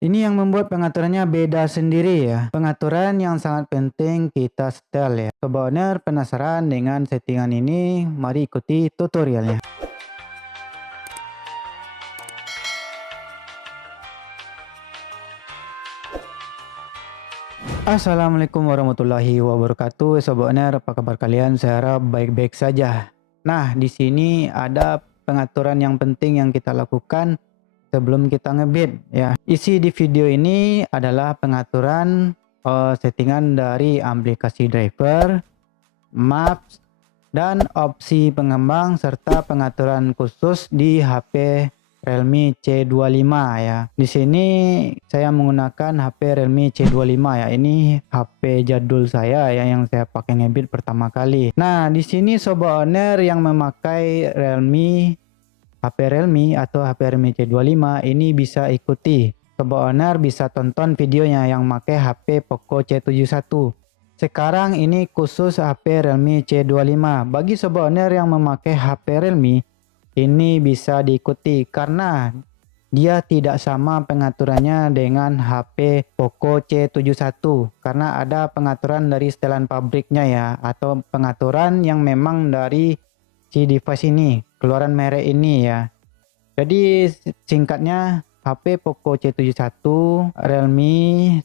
Ini yang membuat pengaturannya beda sendiri ya. Pengaturan yang sangat penting kita setel ya. Sobat owner penasaran dengan settingan ini? Mari ikuti tutorialnya. Assalamualaikum warahmatullahi wabarakatuh. Sobat owner, apa kabar kalian? Saya harap baik-baik saja. Nah, di sini ada pengaturan yang penting yang kita lakukan sebelum kita ngebit ya. Isi di video ini adalah pengaturan settingan dari aplikasi driver, maps, dan opsi pengembang serta pengaturan khusus di HP Realme C25 ya. Di sini saya menggunakan HP Realme C25 ya. Ini HP jadul saya ya yang saya pakai ngebit pertama kali. Nah, di sini sobat owner yang memakai HP Realme atau HP Realme C25 ini bisa ikuti. Sobat owner bisa tonton videonya yang pakai HP Poco C71. Sekarang ini khusus HP Realme C25. Bagi sobat owner yang memakai HP Realme, ini bisa diikuti karena dia tidak sama pengaturannya dengan HP Poco C71 karena ada pengaturan dari setelan pabriknya ya, atau pengaturan yang memang dari si device ini, keluaran merek ini ya. Jadi singkatnya HP Poco C71, Realme,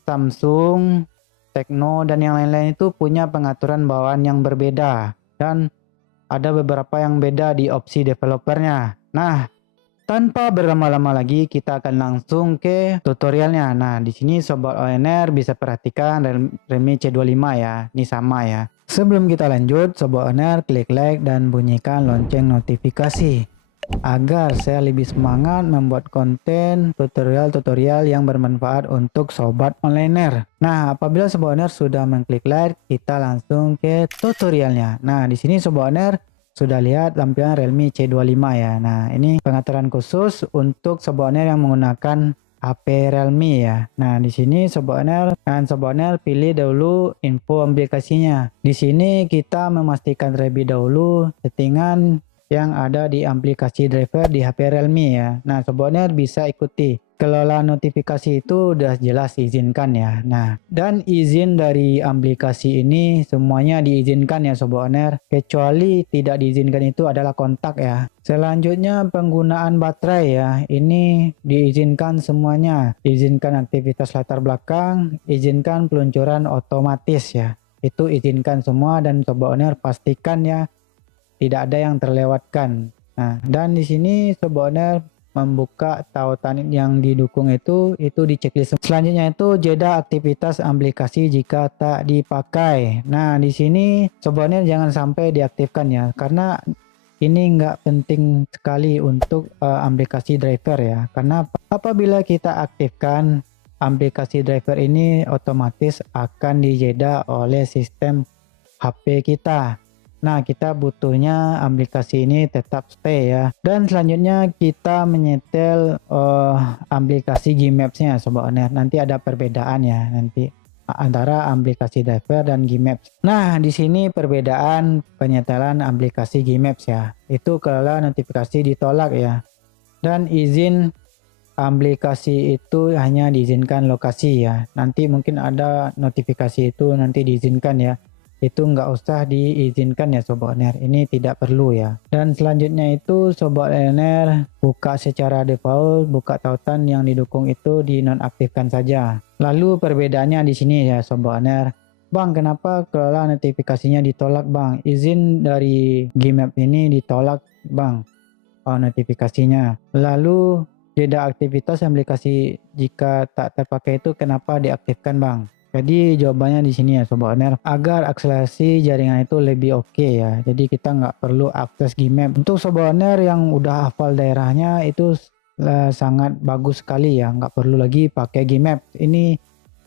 Samsung, Tecno dan yang lain-lain itu punya pengaturan bawaan yang berbeda dan ada beberapa yang beda di opsi developernya. Nah, tanpa berlama-lama lagi kita akan langsung ke tutorialnya. Nah, di sini sobat owner bisa perhatikan Realme C25 ya. Ini sama ya. Sebelum kita lanjut, sobat owner klik like dan bunyikan lonceng notifikasi agar saya lebih semangat membuat konten tutorial-tutorial yang bermanfaat untuk sobat onliner. Nah, apabila sobat owner sudah mengklik like, kita langsung ke tutorialnya. Nah, di sini sobat owner sudah lihat tampilan Realme C25 ya. Nah, ini pengaturan khusus untuk sobat owner yang menggunakan HP Realme ya. Nah, di sini sobat owner pilih dahulu info aplikasinya. Di sini kita memastikan terlebih dahulu settingan yang ada di aplikasi driver di HP Realme ya. Nah, sobat owner bisa ikuti. Kelola notifikasi itu udah jelas izinkan ya. Nah, dan izin dari aplikasi ini semuanya diizinkan ya sobat owner. Kecuali tidak diizinkan itu adalah kontak ya. Selanjutnya penggunaan baterai ya. Ini diizinkan semuanya. Izinkan aktivitas latar belakang, izinkan peluncuran otomatis ya. Itu izinkan semua dan sobat owner pastikan ya tidak ada yang terlewatkan. Nah, dan di sini sobat owner membuka tautan yang didukung itu di checklist. Selanjutnya itu jeda aktivitas aplikasi jika tak dipakai. Nah, di sini sobat owner jangan sampai diaktifkan ya, karena ini nggak penting sekali untuk aplikasi driver ya. Karena apabila kita aktifkan aplikasi driver ini otomatis akan dijeda oleh sistem HP kita. Nah, kita butuhnya aplikasi ini tetap stay ya. Dan selanjutnya kita menyetel aplikasi Gmaps-nya sobat owner. Nanti ada perbedaan ya nanti antara aplikasi driver dan Gmaps. Nah, di sini perbedaan penyetelan aplikasi Gmaps ya. Itu kalau notifikasi ditolak ya. Dan izin aplikasi itu hanya diizinkan lokasi ya. Nanti mungkin ada notifikasi itu nanti diizinkan ya. Itu nggak usah diizinkan ya sobat owner, ini tidak perlu ya. Dan selanjutnya itu sobat owner buka secara default, buka tautan yang didukung itu dinonaktifkan saja. Lalu perbedaannya di sini ya sobat owner. Bang, kenapa kelola notifikasinya ditolak bang? Izin dari Gmaps ini ditolak bang, notifikasinya. Lalu jeda aktivitas aplikasi jika tak terpakai itu kenapa diaktifkan bang? Jadi jawabannya di sini ya sobat owner, agar akselerasi jaringan itu lebih oke ya. Jadi kita nggak perlu akses Gmaps. Untuk sobat owner yang udah hafal daerahnya itu sangat bagus sekali ya, nggak perlu lagi pakai Gmaps. Ini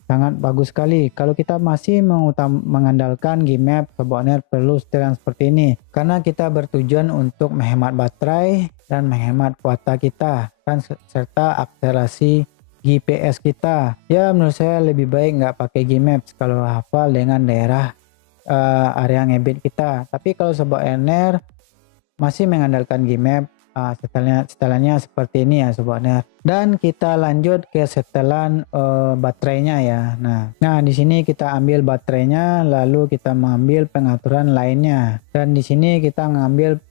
sangat bagus sekali. Kalau kita masih mengandalkan Gmaps, sobat owner perlu setelan seperti ini. Karena kita bertujuan untuk menghemat baterai dan menghemat kuota kita dan serta akselerasi GPS kita. Ya, menurut saya lebih baik nggak pakai Gmaps kalau hafal dengan daerah area ngebit kita. Tapi kalau sobat owner masih mengandalkan Gmaps, Setelannya seperti ini ya Sobat Owner. Dan kita lanjut ke setelan baterainya ya. Nah di sini kita ambil baterainya, lalu kita mengambil pengaturan lainnya. Dan di sini kita mengambil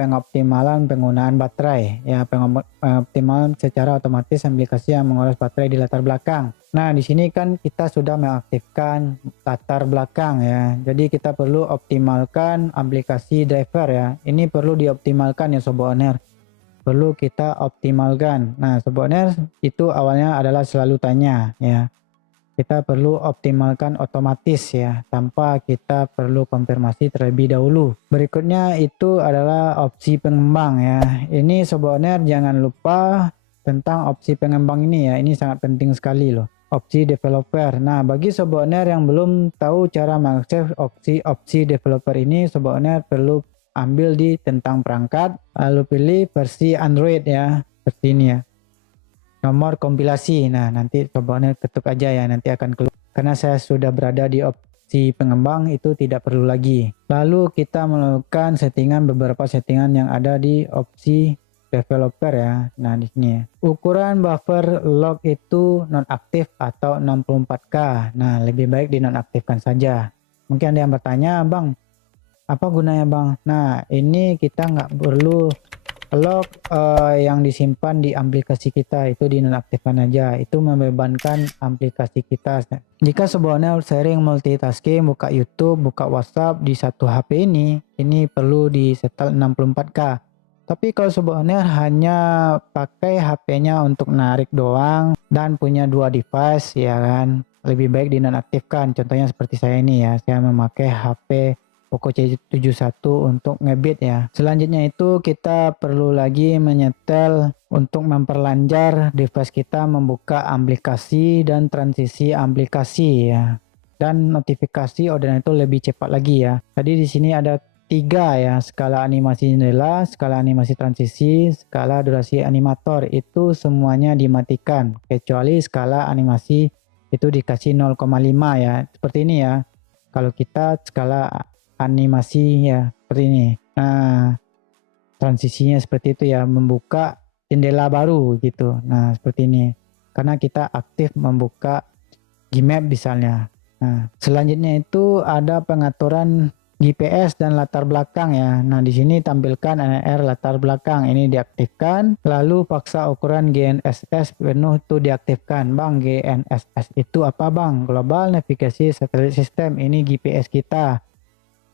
pengoptimalan penggunaan baterai ya, pengoptimalan secara otomatis aplikasi yang menguras baterai di latar belakang. Nah di sini kan kita sudah mengaktifkan latar belakang ya, jadi kita perlu optimalkan aplikasi driver ya. Ini perlu dioptimalkan ya Sobat Owner, perlu kita optimalkan. Nah Sobat Owner, itu awalnya adalah selalu tanya ya, kita perlu optimalkan otomatis ya, tanpa kita perlu konfirmasi terlebih dahulu. Berikutnya itu adalah opsi pengembang ya. Ini Sobat Owner jangan lupa tentang opsi pengembang ini ya, ini sangat penting sekali loh. Opsi developer. Nah bagi Sobat Owner yang belum tahu cara mengakses opsi developer ini, Sobat Owner perlu ambil di tentang perangkat, lalu pilih versi Android ya, seperti ini ya. Nomor kompilasi. Nah nanti Sobat Owner ketuk aja ya, nanti akan keluar. Karena saya sudah berada di opsi pengembang, itu tidak perlu lagi. Lalu kita melakukan beberapa settingan yang ada di opsi developer ya. Nah di sini ya. Ukuran buffer lock itu nonaktif atau 64K. Nah lebih baik dinonaktifkan saja. Mungkin ada yang bertanya, Bang, apa gunanya Bang? Nah ini kita nggak perlu lock yang disimpan di aplikasi kita, itu dinonaktifkan aja. Itu membebankan aplikasi kita. Jika Sobat Owner sering multitasking, buka YouTube, buka WhatsApp di satu HP ini perlu di setel 64K. Tapi kalau Sobat Owner hanya pakai HP-nya untuk narik doang dan punya dua device ya kan, lebih baik dinonaktifkan. Contohnya seperti saya ini ya, saya memakai HP Poco C71 untuk ngebit ya. Selanjutnya itu kita perlu lagi menyetel untuk memperlancar device kita membuka aplikasi dan transisi aplikasi ya. Dan notifikasi orderan itu lebih cepat lagi ya. Tadi di sini ada 3 ya, skala animasi jendela, skala animasi transisi, skala durasi animator, itu semuanya dimatikan kecuali skala animasi itu dikasih 0,5 ya. Seperti ini ya. Kalau kita skala animasi ya seperti ini. Nah transisinya seperti itu ya, membuka jendela baru gitu. Nah seperti ini karena kita aktif membuka Gmap misalnya. Nah selanjutnya itu ada pengaturan GPS dan latar belakang ya. Nah di sini tampilkan NR latar belakang, ini diaktifkan. Lalu paksa ukuran GNSS penuh itu diaktifkan. Bang, GNSS itu apa Bang? Global Navigasi Satellite System, ini GPS kita.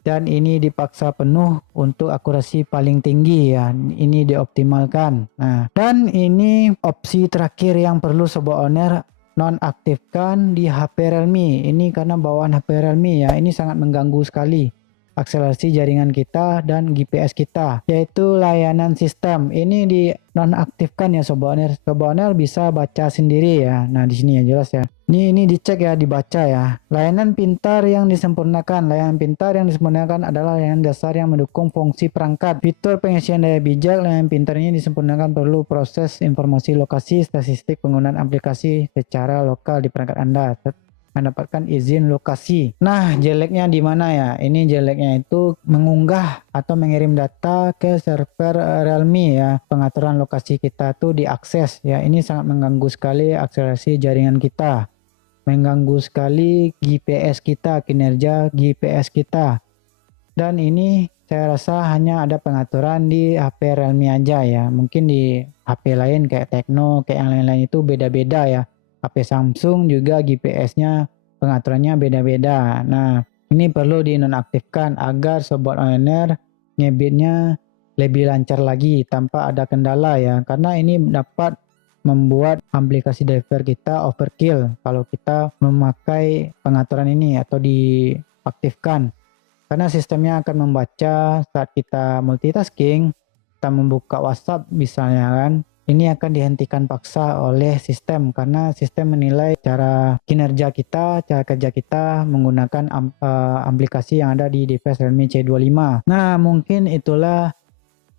Dan ini dipaksa penuh untuk akurasi paling tinggi ya, ini dioptimalkan. Nah dan ini opsi terakhir yang perlu Sobat Owner nonaktifkan di HP Realme ini, karena bawaan HP Realme ya, ini sangat mengganggu sekali akselerasi jaringan kita dan GPS kita, yaitu layanan sistem. Ini di nonaktifkan ya Sobat Owner. Sobat Owner bisa baca sendiri ya. Nah di sini ya jelas ya. Ini dicek ya, dibaca ya. Layanan pintar yang disempurnakan. Layanan pintar yang disempurnakan adalah layanan dasar yang mendukung fungsi perangkat. Fitur pengisian daya bijak layanan pintar ini disempurnakan perlu proses informasi lokasi statistik penggunaan aplikasi secara lokal di perangkat Anda. Mendapatkan izin lokasi. Nah jeleknya di mana ya? Ini jeleknya itu mengunggah atau mengirim data ke server Realme ya. Pengaturan lokasi kita tuh diakses ya. Ini sangat mengganggu sekali akselerasi jaringan kita. Mengganggu sekali GPS kita, kinerja GPS kita. Dan ini saya rasa hanya ada pengaturan di HP Realme aja ya. Mungkin di HP lain kayak Tecno, kayak yang lain-lain itu beda-beda ya. HP Samsung juga GPS-nya pengaturannya beda-beda. Nah ini perlu dinonaktifkan agar Sobat Owner ngebitnya lebih lancar lagi tanpa ada kendala ya. Karena ini dapat membuat aplikasi driver kita overkill kalau kita memakai pengaturan ini atau diaktifkan. Karena sistemnya akan membaca saat kita multitasking, kita membuka WhatsApp misalnya kan, ini akan dihentikan paksa oleh sistem karena sistem menilai cara kinerja kita, cara kerja kita menggunakan aplikasi yang ada di device Realme C25. Nah mungkin itulah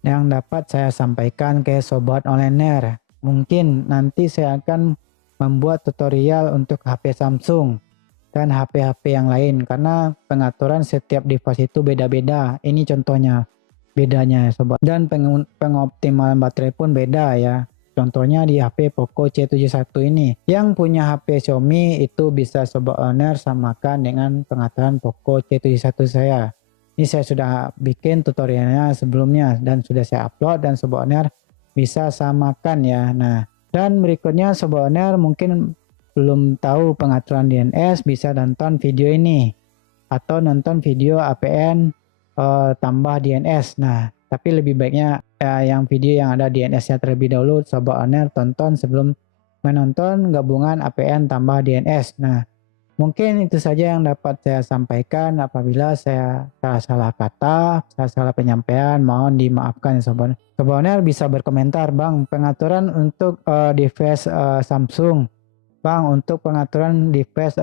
yang dapat saya sampaikan ke Sobat Owner. Mungkin nanti saya akan membuat tutorial untuk HP Samsung dan HP-HP yang lain karena pengaturan setiap device itu beda-beda. Ini contohnya. bedanya sobat. Dan pengoptimalan baterai pun beda ya. Contohnya di HP Poco C71 ini. Yang punya HP Xiaomi itu bisa sobat owner samakan dengan pengaturan Poco C71 saya. Ini saya sudah bikin tutorialnya sebelumnya dan sudah saya upload, dan sobat owner bisa samakan ya. Nah, dan berikutnya sobat owner mungkin belum tahu pengaturan DNS, bisa nonton video ini atau nonton video APN tambah DNS. Nah, tapi lebih baiknya yang video yang ada DNS-nya terlebih dahulu sobat owner tonton sebelum menonton gabungan APN tambah DNS. Nah, mungkin itu saja yang dapat saya sampaikan. Apabila saya salah kata, salah penyampaian, mohon dimaafkan ya sobat. Sobat owner bisa berkomentar, Bang, pengaturan untuk device Samsung, Bang, untuk pengaturan device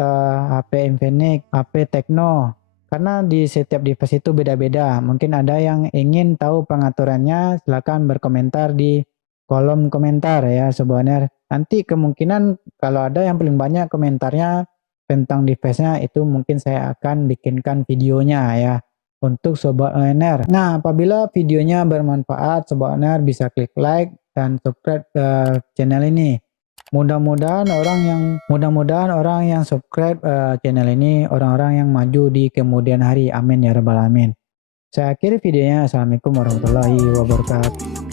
HP Infinix, HP Tecno. Karena di setiap device itu beda-beda. Mungkin ada yang ingin tahu pengaturannya, silakan berkomentar di kolom komentar ya sobat owner. Nanti kemungkinan kalau ada yang paling banyak komentarnya tentang device-nya, itu mungkin saya akan bikinkan videonya ya untuk sobat owner. Nah, apabila videonya bermanfaat, sobat owner bisa klik like dan subscribe ke channel ini. Mudah-mudahan orang yang subscribe channel ini orang-orang yang maju di kemudian hari. Amin ya rabbal alamin. Saya akhiri videonya. Assalamualaikum warahmatullahi wabarakatuh.